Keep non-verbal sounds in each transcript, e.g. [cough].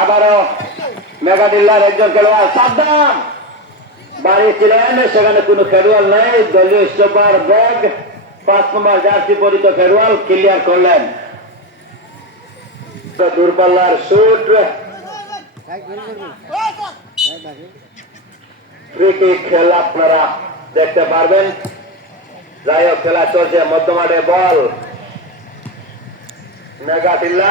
আবারও মেগাডিল্লার একজন খেলোয়াড়, সাদ্দাম। বাড়িয়েছিলেন সেখানে কোনো খেলোয়াড় নেই। দলীয় স্টপার ব্যাগ পাঁচ নম্বর জার্সি পরিত খেলোয়াড় ক্লিয়ার করলেন। দূরপাল্লার শুট। ফ্রি কিক খেলা আপনারা দেখতে পারবেন। যাই হোক, খেলা চলছে মধ্যমাঠে বল। মেগাটিল্লা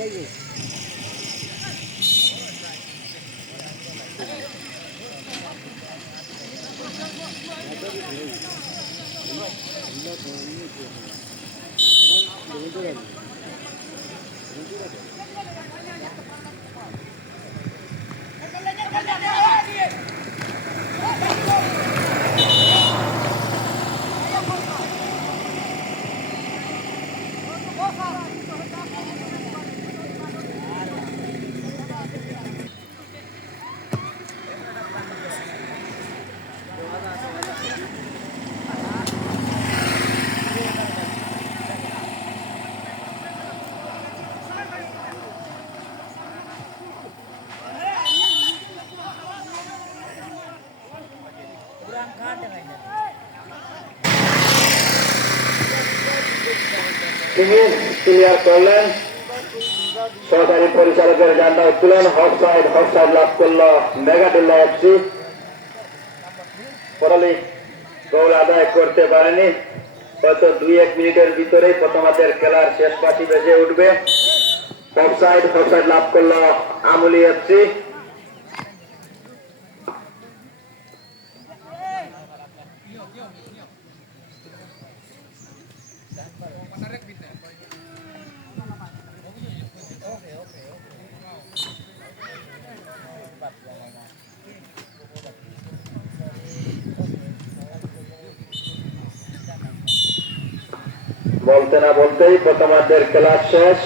মেগাডিল্লা এফসি [laughs] তিনি ক্লিয়ার করলেন সরকারি পরিচালকের জানটা উঠলেন হট সাইড হট সাইড লাভ করল মেগাডিল্লা এফসি পরালি গোল আদায় করতে পারেনি হয়তো দুই এক মিনিটের ভিতরেই প্রথমাদের খেলার শেষ পাশি বেজে উঠবে অফসাইড অফসাইড লাভ করল আমুলি এফসি বলতে না বলতেই প্রথমার্ধের খেলা শেষ।